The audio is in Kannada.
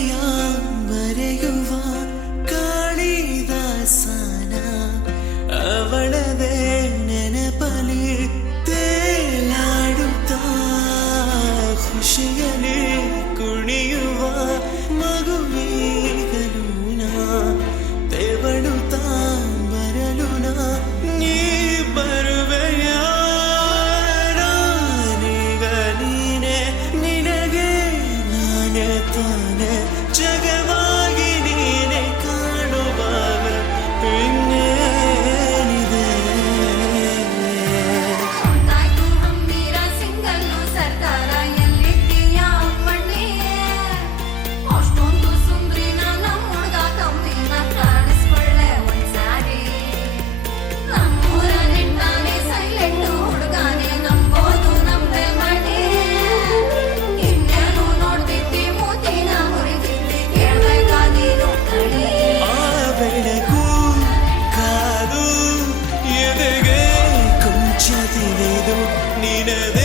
ಕವಿತೆಯ ಬರೆಯುವ ಕಾಳಿದಾಸನ ಅವಳದೇ ನೆನಪಲಿ ತೇಲಾಡುತ್ತಾ ಖುಷಿಯಲ್ಲಿ ಕುಣಿಯುವ ಮಗುವೀಗಲು ನಾ ತೆವಳುತ್ತಾ ಬರಲು ನಾ ನೀ ಬರುವೆಯ ನಾನೀಗ ನೀನೆ ನಿನಗೆ ನಾನೇ ತಾನೆ ಜಗವಾಗಿ ನೀನೆ ಕಾಣುವಾಗ ಇನ್ನೇನಿದೆ ಒಂದಾಯ್ತು ಹಮ್ಮೀರ ಸಿಂಗಲ್ಲು ಸರ್ದಾರ ಎಲ್ಲಿದ್ದೀಯ ಅಮ್ಮಣ್ಣಿ ಅಷ್ಟೊಂದು ಸುಂದ್ರಿನ ನಮ್ಮ ಹುಡುಗ ಕಮ್ಮಿನ ಕಾಣಿಸ್ಕೊಳ್ಳೆ ಒಂದ್ಸಾರಿ ನಮ್ಮೂರ ನಿಂತಾನೆ ಸೈಲೆಂಟು ಹುಡುಗಾನೆ ನಂಬೋದು ನಮ್ದೆ ಮಾಡಿ ಇನ್ನೇನು ನೋಡ್ತಿದ್ದಿ ಮೂತಿನ ಮುರಿದಿದ್ದಿ ಕೇಳ್ಬೇಕಾ ನೀನು ಕಣಿ ಆ ಬೆಳಕು ಕಾದು ಎದೆಗೆ ಕೊಂಚ ತಿಳಿದು ನಿನದ